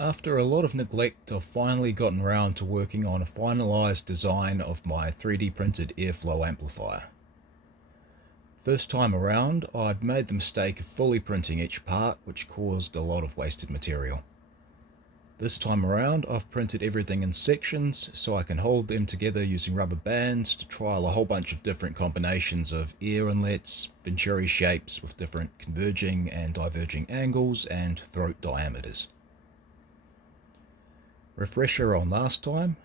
After a lot of neglect, I've finally gotten around to working on a finalized design of my 3D printed airflow amplifier. First time around, I'd made the mistake of fully printing each part, which caused a lot of wasted material. This time around, I've printed everything in sections so I can hold them together using rubber bands to trial a whole bunch of different combinations of air inlets, Venturi shapes with different converging and diverging angles, and throat diameters. Refresher on last time,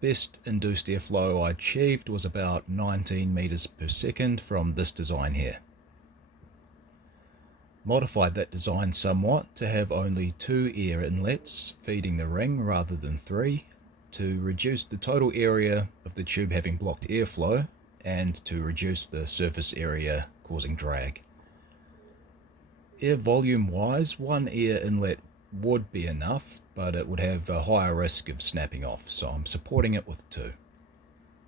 best induced airflow I achieved was about 19 meters per second from this design here. Modified that design somewhat to have only 2 air inlets feeding the ring rather than 3, to reduce the total area of the tube having blocked airflow and to reduce the surface area causing drag. Air volume wise, 1 air inlet would be enough, but it would have a higher risk of snapping off, so I'm supporting it with 2.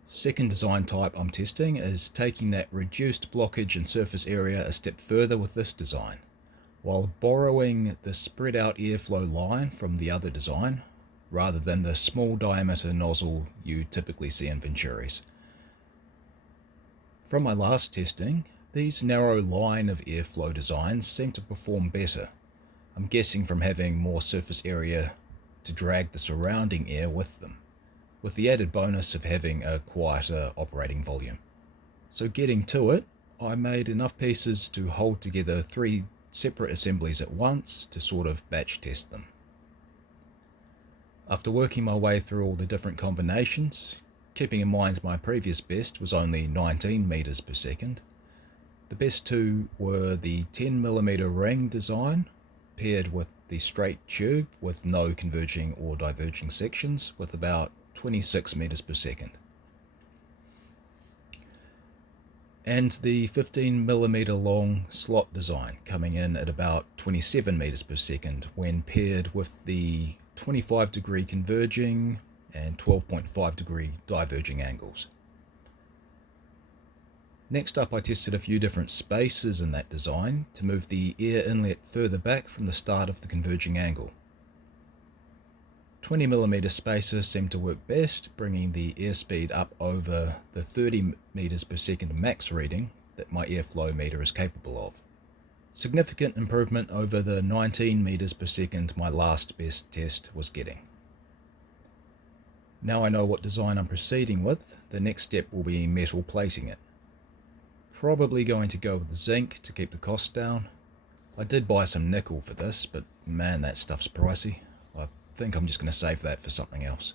Second design type I'm testing is taking that reduced blockage and surface area a step further with this design, while borrowing the spread out airflow line from the other design, rather than the small diameter nozzle you typically see in Venturis. From my last testing, these narrow line of airflow designs seem to perform better. I'm guessing from having more surface area to drag the surrounding air with them, with the added bonus of having a quieter operating volume. So getting to it, I made enough pieces to hold together 3 separate assemblies at once to sort of batch test them. After working my way through all the different combinations, keeping in mind my previous best was only 19 meters per second, the best 2 were the 10mm ring design paired with the straight tube with no converging or diverging sections with about 26 meters per second. And the 15mm long slot design coming in at about 27 meters per second when paired with the 25-degree converging and 12.5-degree diverging angles. Next up, I tested a few different spaces in that design to move the air inlet further back from the start of the converging angle. 20mm spacer seemed to work best, bringing the airspeed up over the 30 meters per second max reading that my airflow meter is capable of. Significant improvement over the 19 meters per second my last best test was getting. Now I know what design I'm proceeding with, the next step will be metal plating it. Probably going to go with zinc to keep the cost down. I did buy some nickel for this, but man, that stuff's pricey. I think I'm just going to save that for something else.